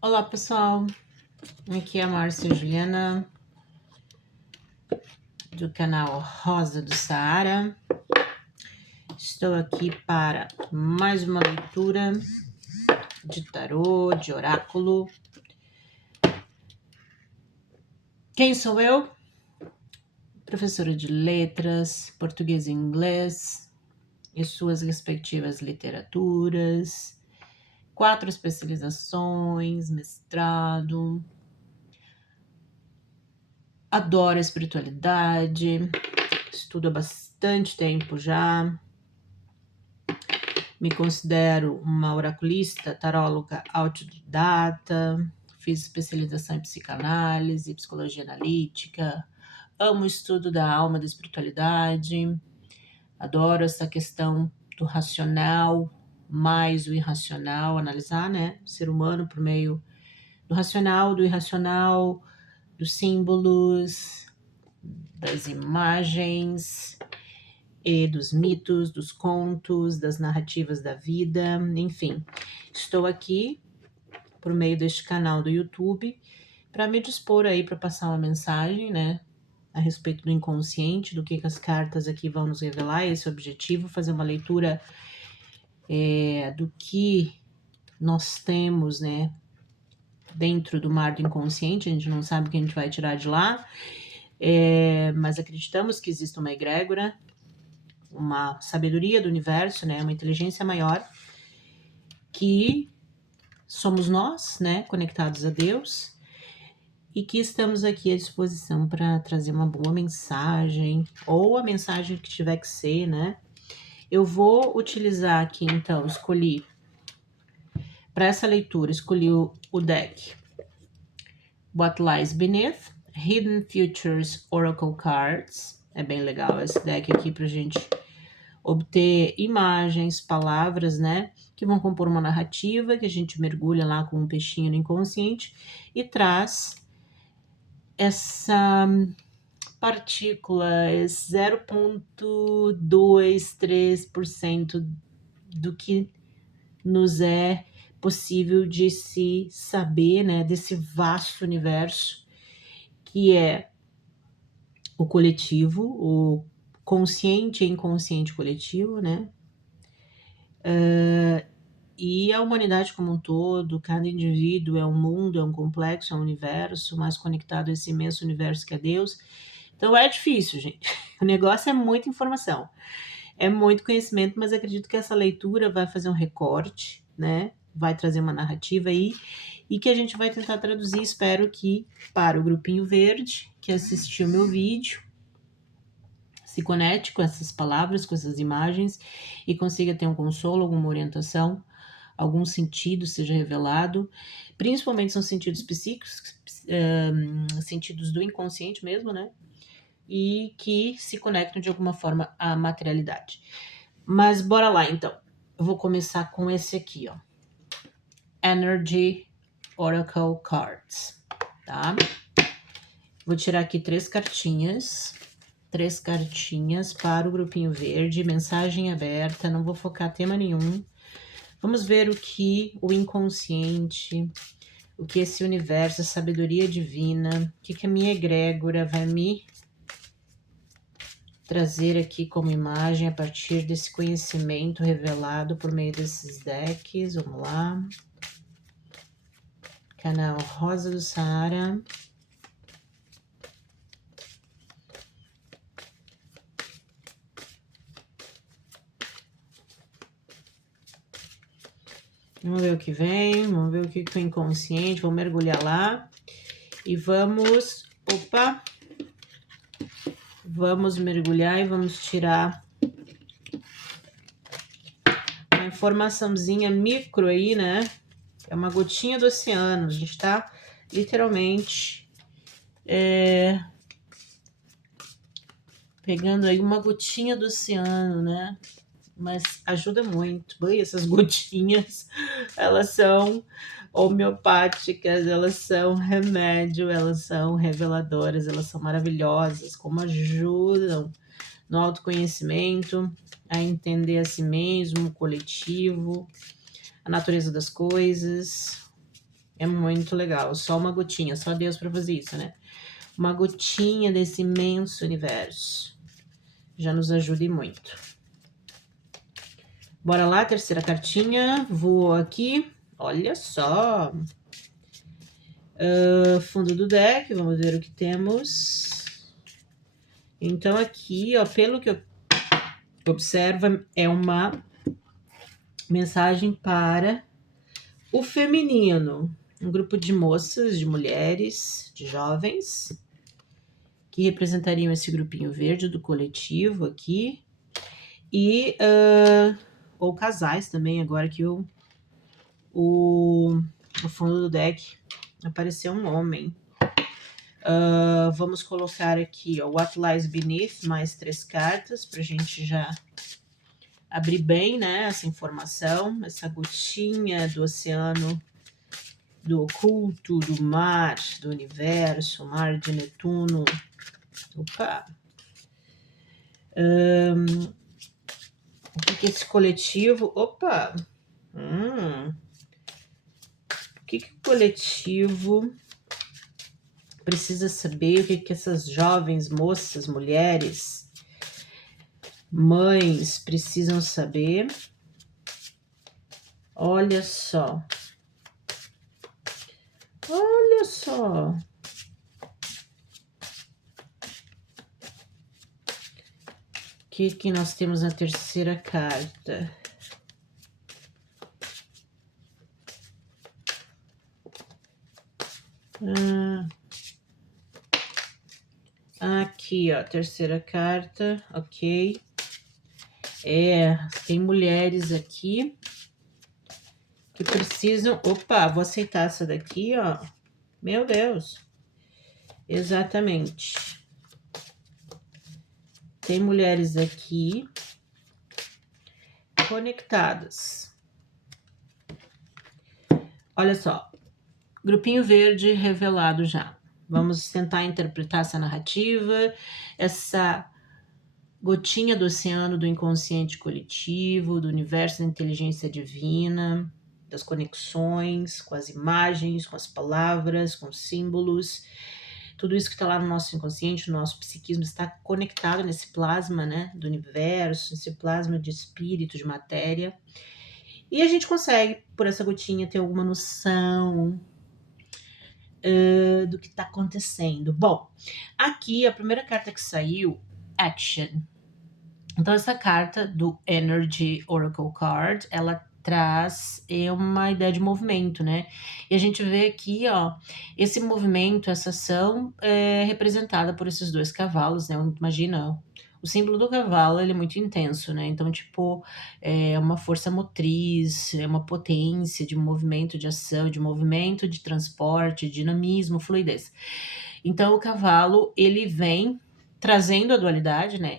Olá pessoal, aqui é a Márcia Juliana do canal Rosa do Saara. Estou aqui para mais uma leitura de tarô, de oráculo. Quem sou eu? Professora de letras, português e inglês e suas respectivas literaturas, 4 especializações, mestrado. Adoro a espiritualidade, estudo há bastante tempo já. Me considero uma oraculista, taróloga autodidata, fiz especialização em psicanálise, psicologia analítica, amo o estudo da alma, da espiritualidade, adoro essa questão do racional mais o irracional, analisar, né, o ser humano por meio do racional, do irracional, dos símbolos, das imagens, e dos mitos, dos contos, das narrativas da vida, enfim. Estou aqui por meio deste canal do YouTube para me dispor aí para passar uma mensagem, né, a respeito do inconsciente, do que as cartas aqui vão nos revelar, esse é o objetivo, fazer uma leitura do que nós temos, né, dentro do mar do inconsciente. A gente não sabe o que a gente vai tirar de lá, mas acreditamos que existe uma egrégora, uma sabedoria do universo, né, uma inteligência maior, que somos nós, né, conectados a Deus, e que estamos aqui à disposição para trazer uma boa mensagem, ou a mensagem que tiver que ser, né. Eu vou utilizar aqui, então, escolhi, para essa leitura, escolhi o deck What Lies Beneath, Hidden Futures Oracle Cards. É bem legal esse deck aqui pra gente obter imagens, palavras, né, que vão compor uma narrativa, que a gente mergulha lá com um peixinho no inconsciente e traz essa partícula, 0,23% do que nos é possível de se saber, né, desse vasto universo que é o coletivo, o consciente e inconsciente coletivo, né? E a humanidade como um todo, cada indivíduo é um mundo, é um complexo, é um universo, mais conectado a esse imenso universo que é Deus. Então é difícil, gente. O negócio é muita informação, é muito conhecimento, mas acredito que essa leitura vai fazer um recorte, né? Vai trazer uma narrativa aí e que a gente vai tentar traduzir, espero que para o grupinho verde que assistiu meu vídeo, se conecte com essas palavras, com essas imagens e consiga ter um consolo, alguma orientação, algum sentido seja revelado, principalmente são sentidos psíquicos, sentidos do inconsciente mesmo, né? E que se conectam de alguma forma à materialidade. Mas bora lá, então. Eu vou começar com esse aqui, ó. Energy Oracle Cards, tá? Vou tirar aqui 3 cartinhas para o grupinho verde, mensagem aberta, não vou focar tema nenhum. Vamos ver o que o inconsciente, o que esse universo, a sabedoria divina, o que a minha egrégora vai me trazer aqui como imagem a partir desse conhecimento revelado por meio desses decks. Vamos lá. Canal Rosa do Saara. Vamos ver o que vem, vamos ver o que foi inconsciente, vamos mergulhar lá e vamos, vamos mergulhar e vamos tirar uma informaçãozinha micro aí, né? É uma gotinha do oceano, a gente tá literalmente pegando aí uma gotinha do oceano, né? Mas ajuda muito. Bem, essas gotinhas, elas são homeopáticas, elas são remédio, elas são reveladoras, elas são maravilhosas, como ajudam no autoconhecimento, a entender a si mesmo, o coletivo, a natureza das coisas. É muito legal. Só uma gotinha, só Deus para fazer isso, né? Uma gotinha desse imenso universo. Já nos ajude muito. Bora lá, terceira cartinha. Vou aqui. Olha só. Fundo do deck, vamos ver o que temos. Então aqui, ó, pelo que eu observo, é uma mensagem para o feminino. Um grupo de moças, de mulheres, de jovens, que representariam esse grupinho verde do coletivo aqui. E, ou casais também, agora que o fundo do deck apareceu um homem. Vamos colocar aqui, ó, What Lies Beneath, mais 3 cartas, pra gente já abrir bem, né, essa informação, essa gotinha do oceano, do oculto, do mar, do universo, mar de Netuno. Opa! O que esse coletivo... Opa! O que o coletivo precisa saber? O que essas jovens moças, mulheres, mães precisam saber? Olha só. Olha só. O que nós temos na terceira carta? Aqui, ó, terceira carta, ok. Tem mulheres aqui que precisam... Opa, vou aceitar essa daqui, ó. Meu Deus. Exatamente. Tem mulheres aqui conectadas. Olha só. Grupinho verde revelado já. Vamos tentar interpretar essa narrativa, essa gotinha do oceano do inconsciente coletivo, do universo da inteligência divina, das conexões com as imagens, com as palavras, com os símbolos. Tudo isso que está lá no nosso inconsciente, no nosso psiquismo, está conectado nesse plasma, né, do universo, esse plasma de espírito, de matéria. E a gente consegue, por essa gotinha, ter alguma noção do que está acontecendo. Bom, aqui a primeira carta que saiu, Action. Então essa carta do Energy Oracle Card, ela traz uma ideia de movimento, né? E a gente vê aqui, ó, esse movimento, essa ação é representada por esses 2 cavalos, né? Imagina, o símbolo do cavalo, ele é muito intenso, né? Então, tipo, é uma força motriz, é uma potência de movimento, de ação, de movimento, de transporte, dinamismo, fluidez. Então, o cavalo, ele vem trazendo a dualidade, né?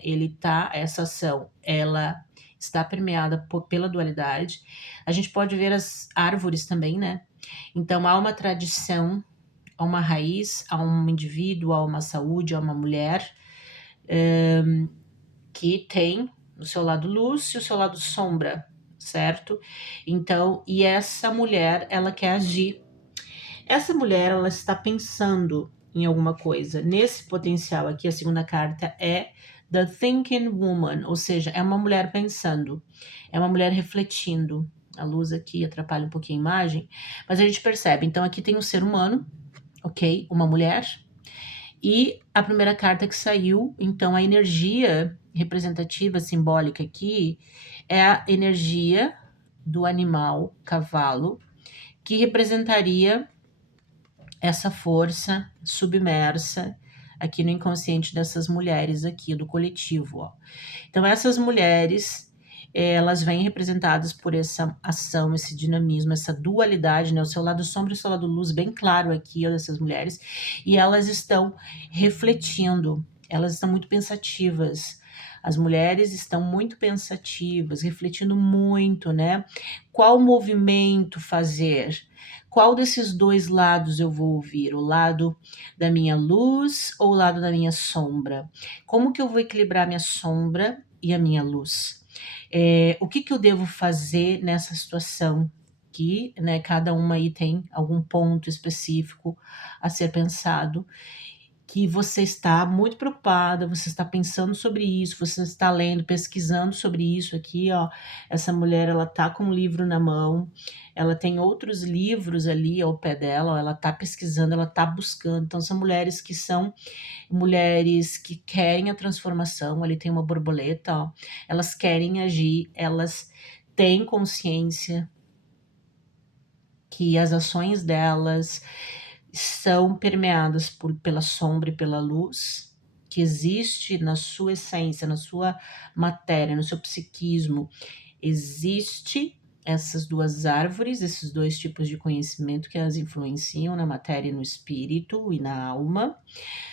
Essa ação, ela está permeada pela dualidade. A gente pode ver as árvores também, né? Então, há uma tradição, há uma raiz, há um indivíduo, há uma saúde, há uma mulher que tem o seu lado luz e o seu lado sombra, certo? Então, e essa mulher, ela quer agir. Essa mulher, ela está pensando em alguma coisa. Nesse potencial aqui, a segunda carta é The Thinking Woman, ou seja, é uma mulher pensando, é uma mulher refletindo. A luz aqui atrapalha um pouquinho a imagem, mas a gente percebe. Então, aqui tem um ser humano, ok? Uma mulher. E a primeira carta que saiu, então a energia representativa, simbólica aqui, é a energia do animal cavalo, que representaria essa força submersa aqui no inconsciente dessas mulheres aqui do coletivo, ó. Então essas mulheres, elas vêm representadas por essa ação, esse dinamismo, essa dualidade, né? O seu lado sombra e o seu lado luz bem claro aqui, ó, dessas mulheres, e elas estão refletindo, elas estão muito pensativas. As mulheres estão muito pensativas, refletindo muito, né? Qual movimento fazer? Qual desses 2 lados eu vou ouvir? O lado da minha luz ou o lado da minha sombra? Como que eu vou equilibrar minha sombra e a minha luz? O que eu devo fazer nessa situação? que, né, cada uma aí tem algum ponto específico a ser pensado, que você está muito preocupada, você está pensando sobre isso, você está lendo, pesquisando sobre isso aqui, ó. Essa mulher, ela tá com um livro na mão, ela tem outros livros ali ao pé dela, ó, ela tá pesquisando, ela tá buscando. Então são mulheres que são mulheres que querem a transformação, ali tem uma borboleta, ó. Elas querem agir, elas têm consciência que as ações delas são permeadas pela sombra e pela luz, que existe na sua essência, na sua matéria, no seu psiquismo. Existe essas duas árvores, esses dois tipos de conhecimento que as influenciam na matéria e no espírito e na alma,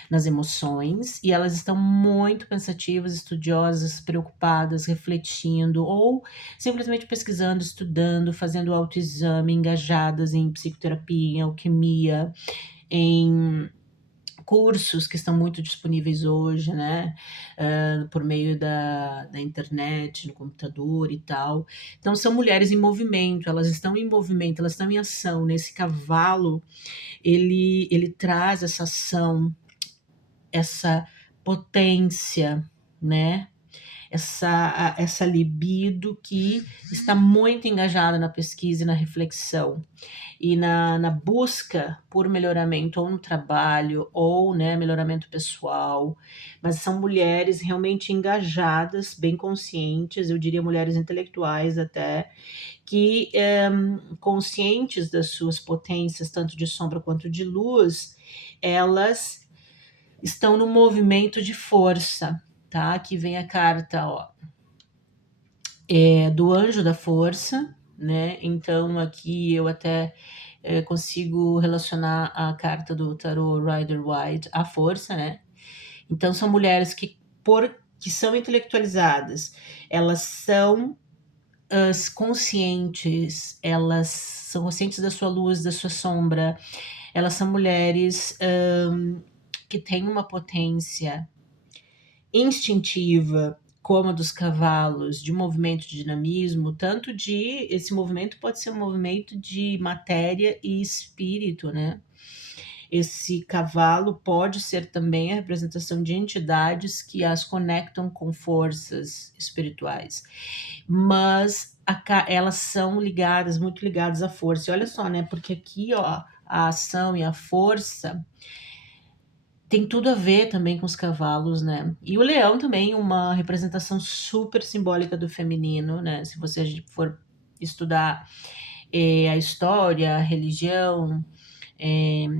nas emoções, e elas estão muito pensativas, estudiosas, preocupadas, refletindo, ou simplesmente pesquisando, estudando, fazendo autoexame, engajadas em psicoterapia, em alquimia, em cursos que estão muito disponíveis hoje, né, por meio da internet, no computador e tal. Então são mulheres em movimento, elas estão em movimento, elas estão em ação, né, esse cavalo, ele traz essa ação, essa potência, né, essa libido que está muito engajada na pesquisa e na reflexão e na busca por melhoramento ou no trabalho ou, né, melhoramento pessoal, mas são mulheres realmente engajadas, bem conscientes, eu diria mulheres intelectuais até, que conscientes das suas potências, tanto de sombra quanto de luz, elas estão no movimento de força, tá? Aqui vem a carta, ó, do anjo da força, né? Então aqui eu até consigo relacionar a carta do tarot Rider-Waite à força, né? Então são mulheres que são intelectualizadas, elas são conscientes, elas são conscientes da sua luz, da sua sombra, elas são mulheres que têm uma potência instintiva, como a dos cavalos, de movimento de dinamismo, tanto de esse movimento pode ser um movimento de matéria e espírito, né? Esse cavalo pode ser também a representação de entidades que as conectam com forças espirituais, mas elas são ligadas, muito ligadas à força. E olha só, né? Porque aqui, ó, a ação e a força tem tudo a ver também com os cavalos, né? E o leão também, uma representação super simbólica do feminino, né? Se você for estudar a história, a religião,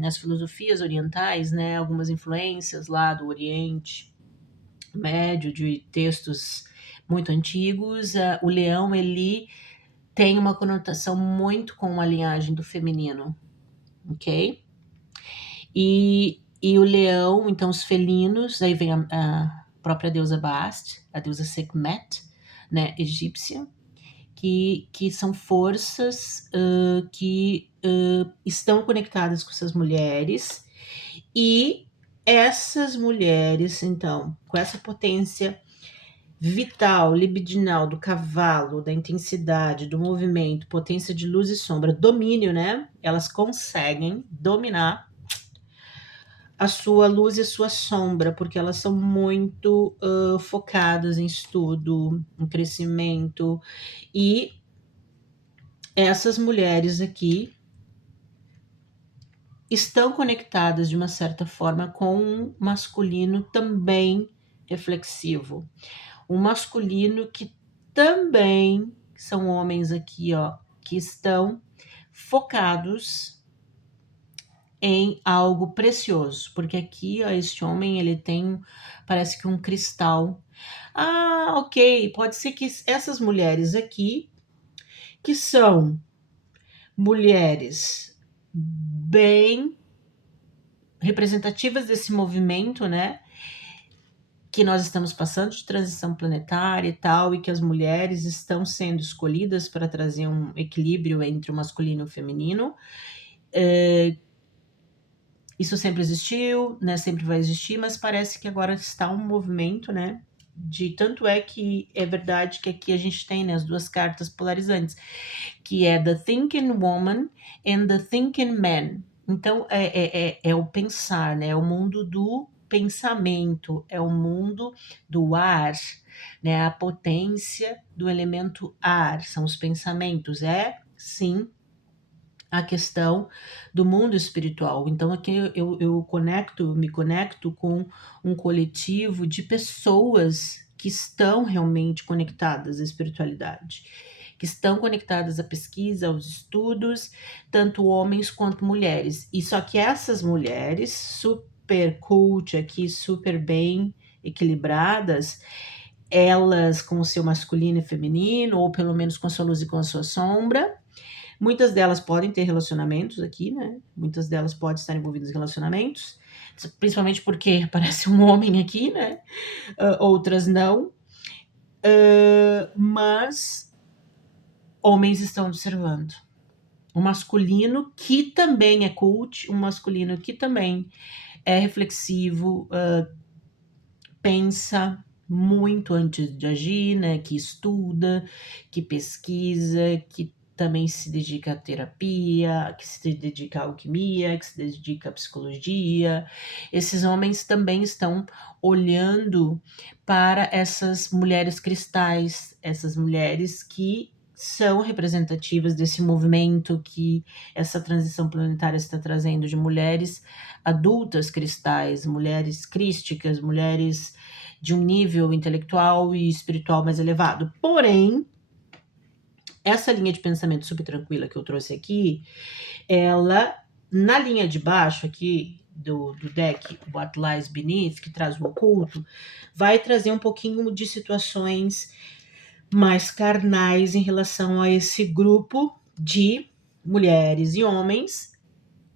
as filosofias orientais, né? Algumas influências lá do Oriente Médio, de textos muito antigos, o leão, ele tem uma conotação muito com a linhagem do feminino, ok? E o leão, então os felinos, aí vem a própria deusa Bast, a deusa Sekhmet, né, egípcia, que são forças que estão conectadas com essas mulheres, e essas mulheres, então, com essa potência vital, libidinal do cavalo, da intensidade, do movimento, potência de luz e sombra, domínio, né? Elas conseguem dominar a sua luz e a sua sombra, porque elas são muito focadas em estudo, em crescimento, e essas mulheres aqui estão conectadas de uma certa forma com um masculino também reflexivo, um masculino que também são homens aqui, ó, que estão focados em algo precioso, porque aqui, ó, este homem, ele tem, parece que um cristal. Ah, ok, pode ser que essas mulheres aqui, que são mulheres bem representativas desse movimento, né, que nós estamos passando de transição planetária e tal, e que as mulheres estão sendo escolhidas para trazer um equilíbrio entre o masculino e o feminino. Isso sempre existiu, né? Sempre vai existir, mas parece que agora está um movimento, né? tanto é que é verdade que aqui a gente tem, né, as duas cartas polarizantes, que é The Thinking Woman and The Thinking Man. Então, é o pensar, né? É o mundo do pensamento, é o mundo do ar, né? A potência do elemento ar, são os pensamentos. É, sim, a questão do mundo espiritual. Então, aqui me conecto com um coletivo de pessoas que estão realmente conectadas à espiritualidade, que estão conectadas à pesquisa, aos estudos, tanto homens quanto mulheres. E só que essas mulheres, super cult aqui, super bem equilibradas, elas com o seu masculino e feminino, ou pelo menos com a sua luz e com a sua sombra. Muitas delas podem ter relacionamentos aqui, né? Muitas delas podem estar envolvidas em relacionamentos, principalmente porque aparece um homem aqui, né? Outras não. Mas homens estão observando. O masculino que também é cult, um masculino que também é reflexivo, pensa muito antes de agir, né? Que estuda, que pesquisa, que também se dedica à terapia, que se dedica à alquimia, que se dedica à psicologia. Esses homens também estão olhando para essas mulheres cristais, essas mulheres que são representativas desse movimento que essa transição planetária está trazendo, de mulheres adultas cristais, mulheres crísticas, mulheres de um nível intelectual e espiritual mais elevado. Porém, essa linha de pensamento subtranquila que eu trouxe aqui, ela, na linha de baixo aqui do deck What Lies Beneath, que traz o oculto, vai trazer um pouquinho de situações mais carnais em relação a esse grupo de mulheres e homens,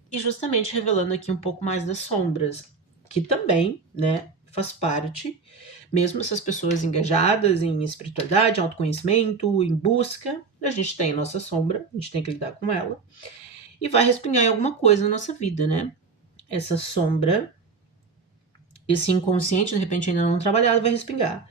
e justamente revelando aqui um pouco mais das sombras, que também, né, faz parte, mesmo essas pessoas engajadas em espiritualidade, autoconhecimento, em busca, a gente tem a nossa sombra, a gente tem que lidar com ela, e vai respingar em alguma coisa na nossa vida, né? Essa sombra, esse inconsciente, de repente ainda não trabalhado, vai respingar.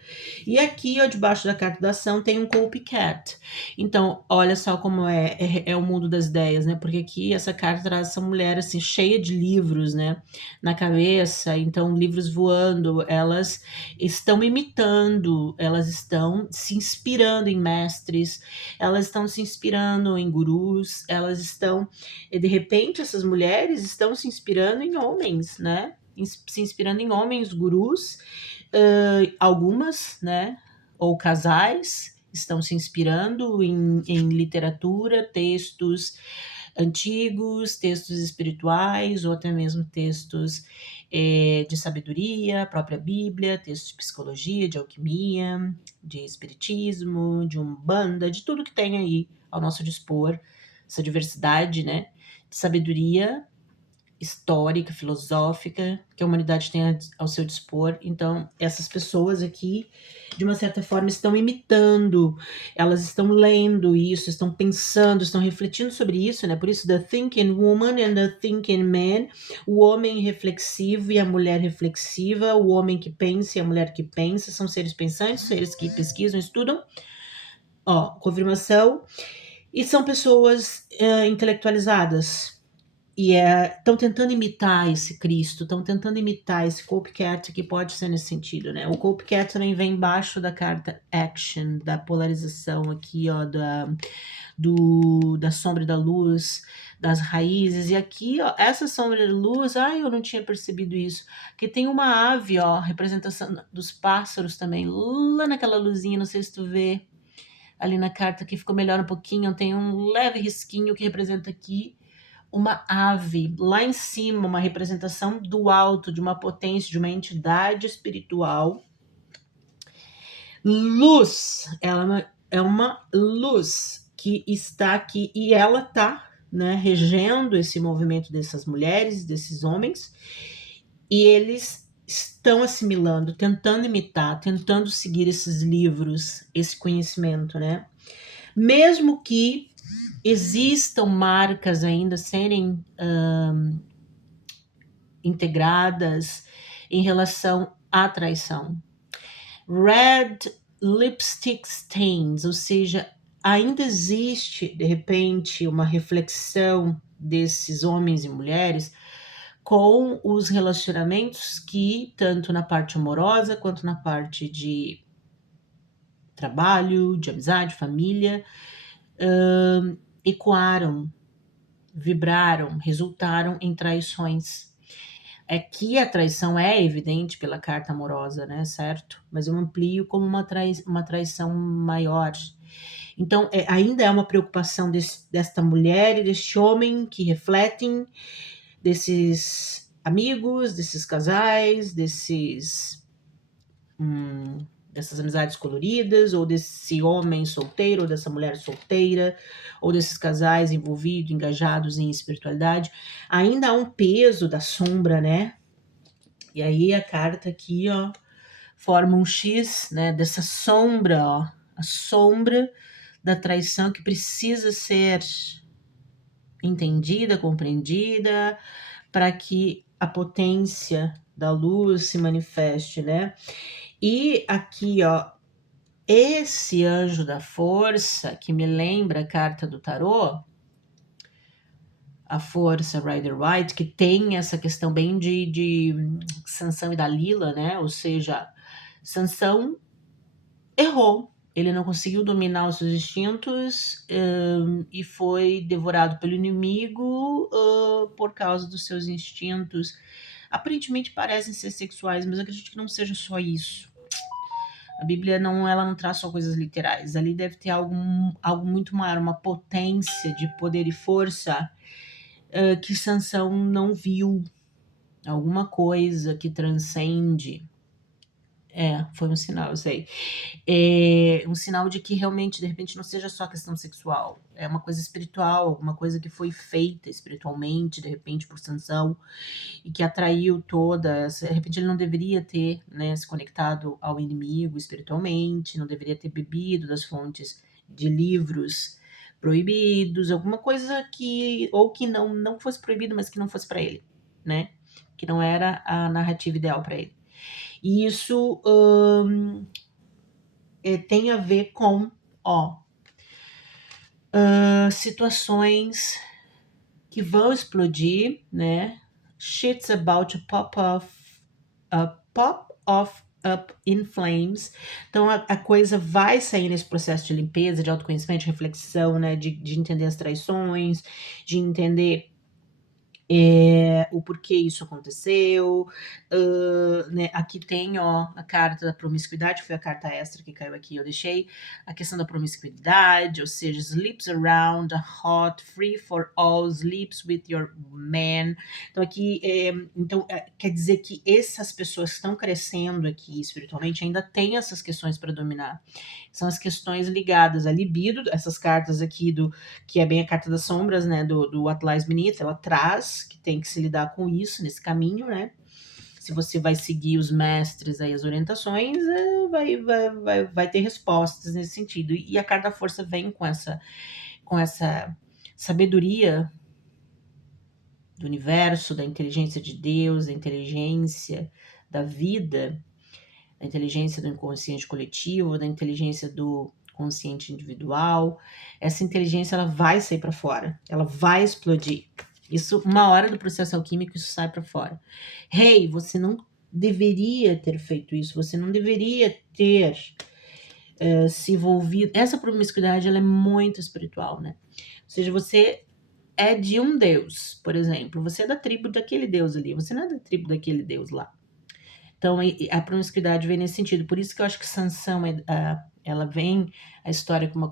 E aqui, ó, debaixo da carta da ação, tem um copycat. Então, olha só como é o mundo das ideias, né? Porque aqui essa carta traz essa mulher, assim, cheia de livros, né? Na cabeça, então, livros voando, elas estão imitando, elas estão se inspirando em mestres, elas estão se inspirando em gurus, elas estão, de repente, essas mulheres estão se inspirando em homens, né? Se inspirando em homens gurus, algumas, né, ou casais, estão se inspirando em literatura, textos antigos, textos espirituais, ou até mesmo textos de sabedoria, a própria Bíblia, textos de psicologia, de alquimia, de espiritismo, de umbanda, de tudo que tem aí ao nosso dispor, essa diversidade, né, de sabedoria histórica, filosófica, que a humanidade tem ao seu dispor. Então, essas pessoas aqui, de uma certa forma, estão imitando, elas estão lendo isso, estão pensando, estão refletindo sobre isso, né? Por isso, the thinking woman and the thinking man, o homem reflexivo e a mulher reflexiva, o homem que pensa e a mulher que pensa, são seres pensantes, seres que pesquisam, estudam. Ó, confirmação. E são pessoas intelectualizadas, e estão tentando imitar esse Cristo, estão tentando imitar esse copycat, que pode ser nesse sentido, né? O copycat também vem embaixo da carta action, da polarização aqui, ó, da sombra e da luz, das raízes. E aqui, ó, essa sombra da luz, ai, eu não tinha percebido isso, que tem uma ave, ó, representação dos pássaros também, lá naquela luzinha, não sei se tu vê ali na carta, que ficou melhor um pouquinho, tem um leve risquinho que representa aqui uma ave, lá em cima, uma representação do alto, de uma potência, de uma entidade espiritual. Luz, ela é uma luz que está aqui, e ela está, né, regendo esse movimento dessas mulheres, desses homens, e eles estão assimilando, tentando imitar, tentando seguir esses livros, esse conhecimento, né? Mesmo que existam marcas ainda serem integradas em relação à traição. Red lipstick stains, ou seja, ainda existe, de repente, uma reflexão desses homens e mulheres com os relacionamentos que, tanto na parte amorosa quanto na parte de trabalho, de amizade, família, ecoaram, vibraram, resultaram em traições. É que a traição é evidente pela carta amorosa, né, certo? Mas eu amplio como uma traição maior. Então, ainda é uma preocupação desta mulher e deste homem que refletem, desses amigos, desses casais, dessas amizades coloridas, ou desse homem solteiro, ou dessa mulher solteira, ou desses casais envolvidos, engajados em espiritualidade. Ainda há um peso da sombra, né? E aí a carta aqui, ó, forma um X, né, dessa sombra, ó, a sombra da traição que precisa ser entendida, compreendida, para que a potência da luz se manifeste, né? E aqui, ó, esse anjo da força, que me lembra a carta do tarô, a força Rider-Waite, que tem essa questão bem de Sansão e Dalila, né? Ou seja, Sansão errou. Ele não conseguiu dominar os seus instintos e foi devorado pelo inimigo por causa dos seus instintos. Aparentemente parecem ser sexuais, mas eu acredito que não seja só isso. A Bíblia ela não traz só coisas literais. Ali deve ter algo muito maior, uma potência de poder e força que Sansão não viu. Alguma coisa que transcende. Foi um sinal, eu sei. Um sinal de que realmente, de repente, não seja só questão sexual. É uma coisa espiritual, alguma coisa que foi feita espiritualmente, de repente, por Sansão, e que atraiu de repente ele não deveria ter, né, se conectado ao inimigo espiritualmente, não deveria ter bebido das fontes de livros proibidos, alguma coisa ou que não fosse proibido, mas que não fosse para ele, né? Que não era a narrativa ideal para ele. E isso tem a ver com, situações que vão explodir, né? Shit's about to pop off up in flames. Então a coisa vai sair nesse processo de limpeza, de autoconhecimento, de reflexão, né? De entender as traições, de entender o porquê isso aconteceu, né? Aqui tem, ó, a carta da promiscuidade, foi a carta extra que caiu aqui, eu deixei a questão da promiscuidade, ou seja, sleeps around a hot, free for all, sleeps with your man. Então aqui, quer dizer que essas pessoas que estão crescendo aqui espiritualmente ainda têm essas questões para dominar. São as questões ligadas à libido, essas cartas aqui que é bem a carta das sombras, né, do What Lies Beneath, ela traz que tem que se lidar com isso nesse caminho, né? Se você vai seguir os mestres aí, as orientações, vai ter respostas nesse sentido. E a carta da força vem com essa sabedoria do universo, da inteligência de Deus, da inteligência da vida, da inteligência do inconsciente coletivo, da inteligência do consciente individual. Essa inteligência ela vai sair para fora, ela vai explodir. Isso, uma hora do processo alquímico, isso sai para fora. Hey, você não deveria ter feito isso, você não deveria ter se envolvido. Essa promiscuidade ela é muito espiritual, né? Ou seja, você é de um Deus, por exemplo, você é da tribo daquele Deus ali, você não é da tribo daquele Deus lá. Então, a promiscuidade vem nesse sentido. Por isso que eu acho que Sansão, ela vem a história com uma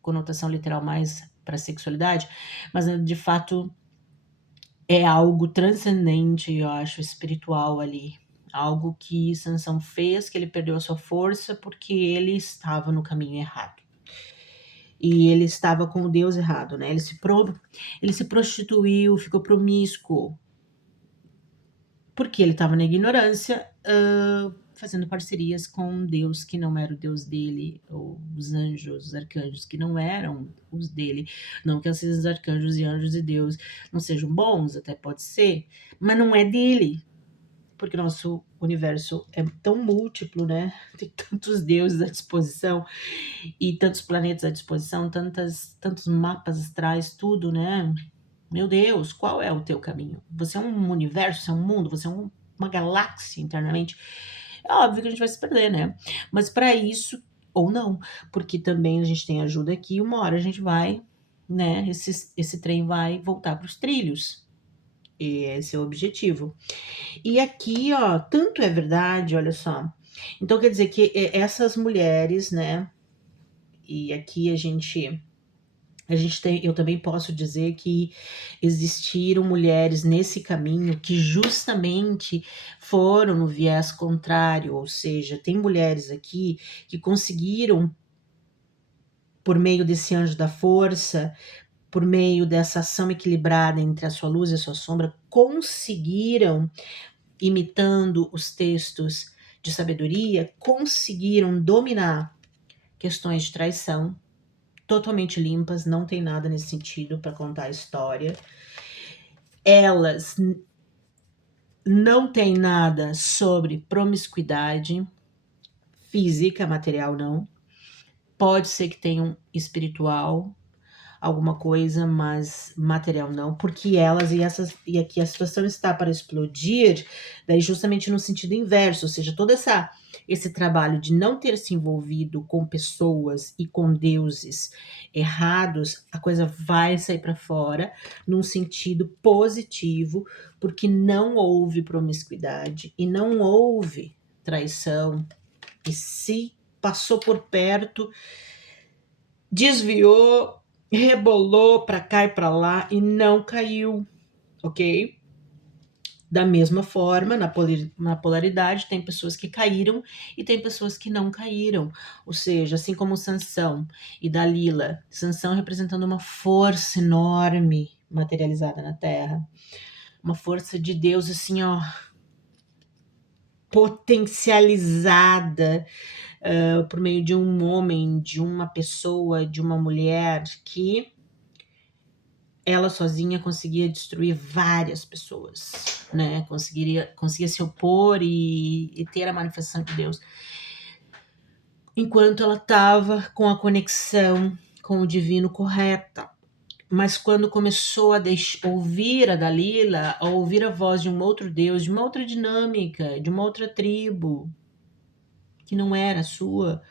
conotação literal mais para a sexualidade, mas de fato é algo transcendente, eu acho, espiritual ali. Algo que Sansão fez, que ele perdeu a sua força porque ele estava no caminho errado. E ele estava com o Deus errado, né? Ele se prostituiu, ficou promíscuo, porque ele estava na ignorância, fazendo parcerias com um Deus que não era o Deus dele, ou os anjos, os arcanjos que não eram os dele. Não que esses arcanjos e anjos de Deus não sejam bons, até pode ser, mas não é dele. porque o nosso universo é tão múltiplo, né? Tem tantos deuses à disposição e tantos planetas à disposição, tantos mapas astrais, tudo, né? Meu Deus, qual é o teu caminho? Você é um universo, você é um mundo, você é uma galáxia internamente. É óbvio que a gente vai se perder, né? Mas para isso, ou não, porque também a gente tem ajuda aqui, uma hora a gente vai, né? Esse trem vai voltar para os trilhos. E esse é o objetivo. E aqui, ó, tanto é verdade, olha só. Então quer dizer que essas mulheres, né? E aqui a gente tem, eu também posso dizer que existiram mulheres nesse caminho que justamente foram no viés contrário, ou seja, tem mulheres aqui que conseguiram, por meio desse anjo da força, por meio dessa ação equilibrada entre a sua luz e a sua sombra, conseguiram, imitando os textos de sabedoria, conseguiram dominar questões de traição totalmente limpas, não tem nada nesse sentido para contar a história. Elas não têm nada sobre promiscuidade física, material não. Pode ser que tenham espiritual, alguma coisa, mas material não, porque e aqui a situação está para explodir, daí justamente no sentido inverso, ou seja, todo esse trabalho de não ter se envolvido com pessoas e com deuses errados, a coisa vai sair para fora num sentido positivo, porque não houve promiscuidade e não houve traição, e se passou por perto, desviou, rebolou para cá e para lá e não caiu, ok? Da mesma forma, na polaridade, tem pessoas que caíram e tem pessoas que não caíram. Ou seja, assim como Sansão e Dalila, Sansão representando uma força enorme materializada na Terra, uma força de Deus assim, ó, potencializada por meio de um homem, de uma pessoa, de uma mulher que ela sozinha conseguia destruir várias pessoas, né? Conseguia se opor e ter a manifestação de Deus. Enquanto ela estava com a conexão com o divino correta. Mas quando começou a ouvir a Dalila, a ouvir a voz de um outro Deus, de uma outra dinâmica, de uma outra tribo, que não era a sua,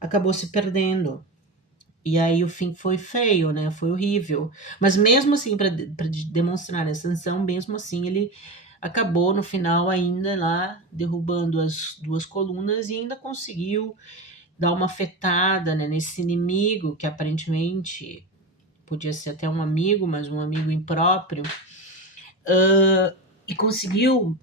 acabou se perdendo. E aí o fim foi feio, né? Foi horrível. Mas mesmo assim, para demonstrar a sanção, mesmo assim, ele acabou no final ainda lá derrubando as duas colunas e ainda conseguiu dar uma afetada, né, nesse inimigo que aparentemente podia ser até um amigo, mas um amigo impróprio, e conseguiu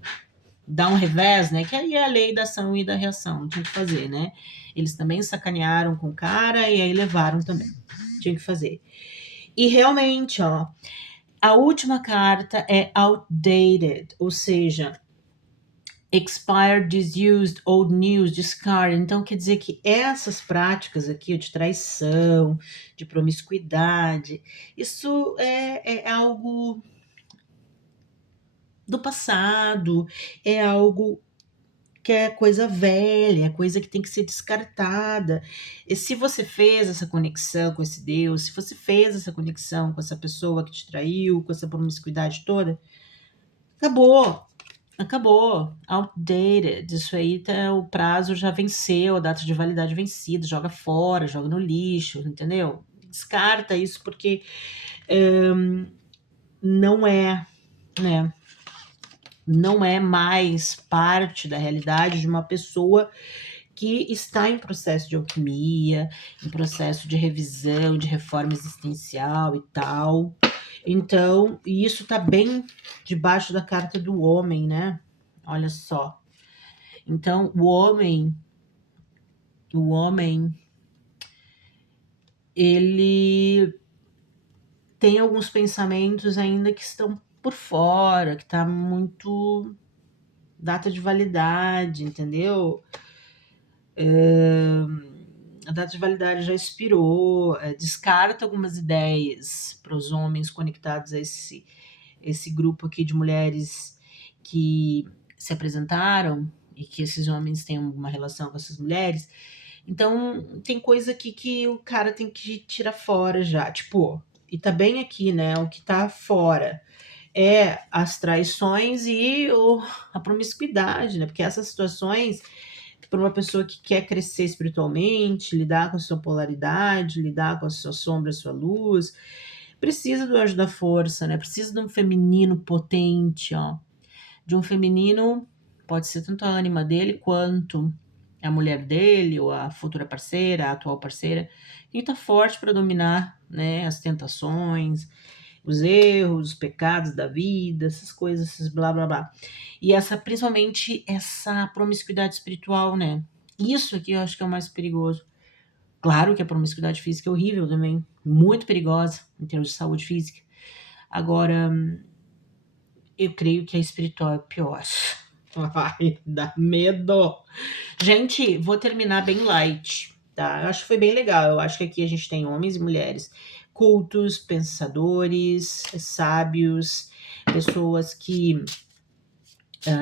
dar um revés, né? Que aí é a lei da ação e da reação, tinha que fazer, né? Eles também sacanearam com o cara e aí levaram também. Tinha que fazer. E realmente, ó, a última carta é outdated, ou seja, expired, disused, old news, discard. Então quer dizer que essas práticas aqui de traição, de promiscuidade, isso é algo do passado, é algo que é coisa velha, é coisa que tem que ser descartada. E se você fez essa conexão com esse Deus, se você fez essa conexão com essa pessoa que te traiu, com essa promiscuidade toda, acabou. Acabou, outdated. Isso aí tá, o prazo já venceu, a data de validade vencida, joga fora, joga no lixo, entendeu? Descarta isso porque não é, né? Não é mais parte da realidade de uma pessoa que está em processo de alquimia, em processo de revisão, de reforma existencial e tal. Então, e isso tá bem debaixo da carta do homem, né? Olha só. Então, o homem, ele tem alguns pensamentos ainda que estão por fora, que tá muito data de validade, entendeu? A data de validade já expirou, descarta algumas ideias para os homens conectados a esse grupo aqui de mulheres que se apresentaram e que esses homens têm uma relação com essas mulheres. Então, tem coisa aqui que o cara tem que tirar fora já. Tipo, e tá bem aqui, né? O que tá fora é as traições e a promiscuidade, né? Porque essas situações, para uma pessoa que quer crescer espiritualmente, lidar com a sua polaridade, lidar com a sua sombra, a sua luz, precisa do anjo da força, né? Precisa de um feminino potente, ó. De um feminino, pode ser tanto a ânima dele quanto a mulher dele, ou a futura parceira, a atual parceira, que tá forte para dominar, né, as tentações, os erros, os pecados da vida, essas coisas, esses blá blá blá. E principalmente essa promiscuidade espiritual, né? Isso aqui eu acho que é o mais perigoso. Claro que a promiscuidade física é horrível também, muito perigosa em termos de saúde física. Agora, eu creio que a espiritual é pior. Ai, dá medo. Gente, vou terminar bem light, tá? Eu acho que foi bem legal. Eu acho que aqui a gente tem homens e mulheres cultos, pensadores, sábios, pessoas que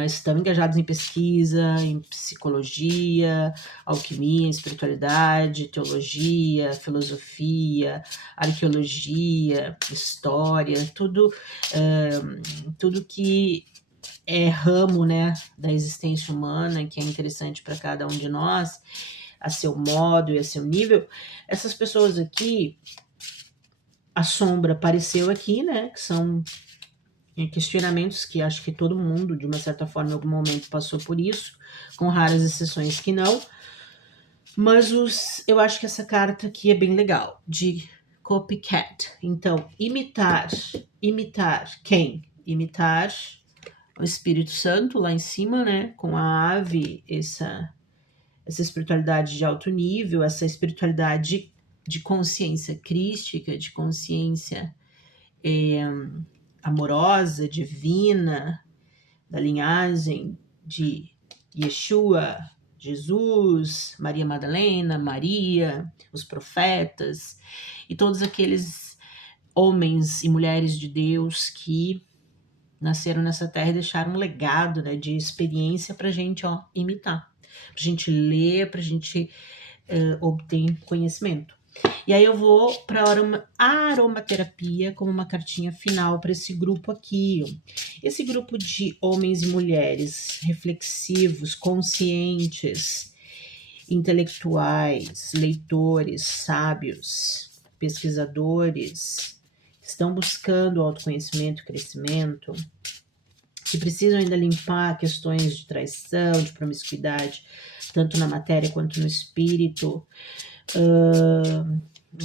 estão engajados em pesquisa, em psicologia, alquimia, espiritualidade, teologia, filosofia, arqueologia, história, tudo que é ramo, né, da existência humana, que é interessante para cada um de nós, a seu modo e a seu nível. Essas pessoas aqui, a sombra apareceu aqui, né, que são questionamentos que acho que todo mundo, de uma certa forma, em algum momento passou por isso, com raras exceções que não. Mas eu acho que essa carta aqui é bem legal, de copycat. Então, imitar quem? Imitar o Espírito Santo lá em cima, né? Com a ave, essa espiritualidade de alto nível, essa espiritualidade de consciência crística, de consciência amorosa, divina, da linhagem de Yeshua, Jesus, Maria Madalena, Maria, os profetas e todos aqueles homens e mulheres de Deus que nasceram nessa terra e deixaram um legado, né, de experiência para a gente imitar, para a gente ler, para a gente obter conhecimento. E aí eu vou para a aromaterapia como uma cartinha final para esse grupo aqui. Esse grupo de homens e mulheres reflexivos, conscientes, intelectuais, leitores, sábios, pesquisadores, que estão buscando autoconhecimento, crescimento, que precisam ainda limpar questões de traição, de promiscuidade, tanto na matéria quanto no espírito,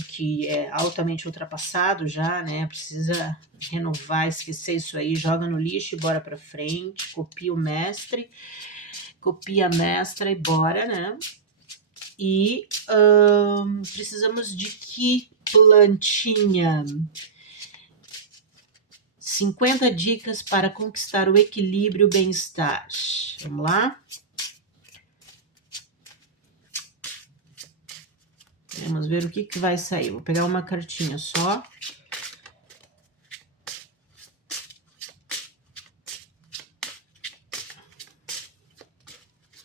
que é altamente ultrapassado já, né? Precisa renovar, esquecer isso aí, joga no lixo e bora pra frente, copia a mestra e bora, né? E precisamos de que plantinha? 50 dicas para conquistar o equilíbrio e o bem-estar. Vamos lá? Vamos ver o que vai sair. Vou pegar uma cartinha só.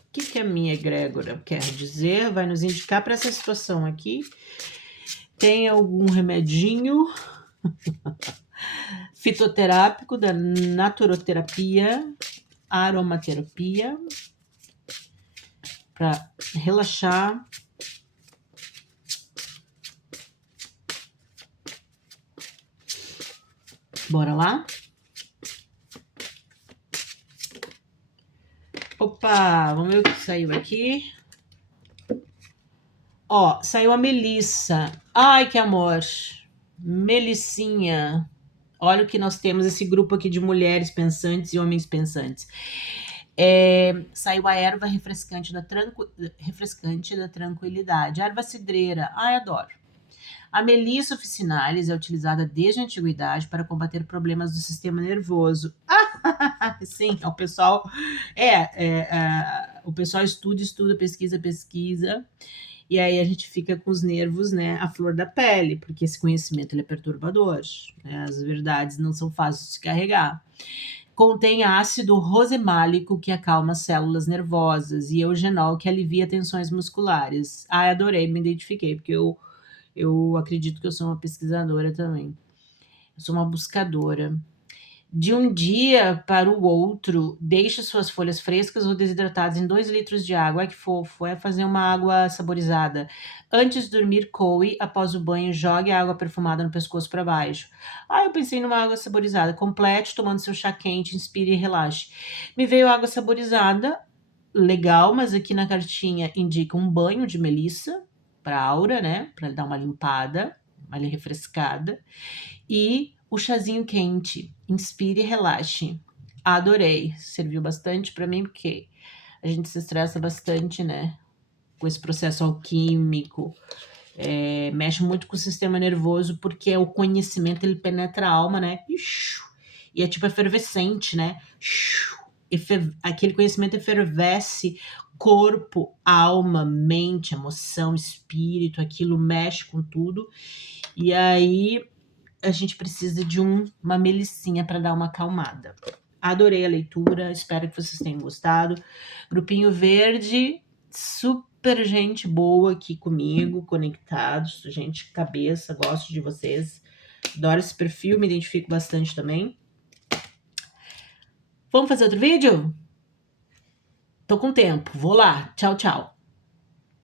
O que a minha egrégora quer dizer? Vai nos indicar para essa situação aqui. Tem algum remedinho fitoterápico da naturoterapia, aromaterapia, para relaxar. Bora lá? Opa, vamos ver o que saiu aqui. Ó, saiu a Melissa. Ai, que amor. Melissinha. Olha o que nós temos, esse grupo aqui de mulheres pensantes e homens pensantes. Saiu a erva refrescante da tranquilidade. A erva cidreira. Ai, adoro. A Melissa officinalis é utilizada desde a antiguidade para combater problemas do sistema nervoso. Sim, o pessoal o pessoal estuda, pesquisa, e aí a gente fica com os nervos, né, à flor da pele, porque esse conhecimento ele é perturbador, né? As verdades não são fáceis de se carregar. Contém ácido rosemálico, que acalma as células nervosas, e eugenol, que alivia tensões musculares. Ai, adorei, me identifiquei, porque eu acredito que eu sou uma pesquisadora também. Eu sou uma buscadora. De um dia para o outro, deixe suas folhas frescas ou desidratadas em 2 litros de água. Ai, que fofo. É fazer uma água saborizada. Antes de dormir, coe. Após o banho, jogue a água perfumada no pescoço para baixo. Ah, eu pensei numa água saborizada. Complete tomando seu chá quente, inspire e relaxe. Me veio água saborizada. Legal, mas aqui na cartinha indica um banho de melissa para aura, né? Para dar uma limpada, uma refrescada. E o chazinho quente. Inspire e relaxe. Adorei. Serviu bastante para mim, porque a gente se estressa bastante, né? Com esse processo alquímico. Mexe muito com o sistema nervoso, porque o conhecimento ele penetra a alma, né? E é tipo efervescente, né? Aquele conhecimento efervesce corpo, alma, mente, emoção, espírito, aquilo mexe com tudo. E aí a gente precisa de uma melicinha para dar uma acalmada. Adorei a leitura, espero que vocês tenham gostado. Grupinho Verde, super gente boa aqui comigo, conectados, gente cabeça, gosto de vocês. Adoro esse perfil, me identifico bastante também. Vamos fazer outro vídeo? Tô com tempo, vou lá. Tchau, tchau.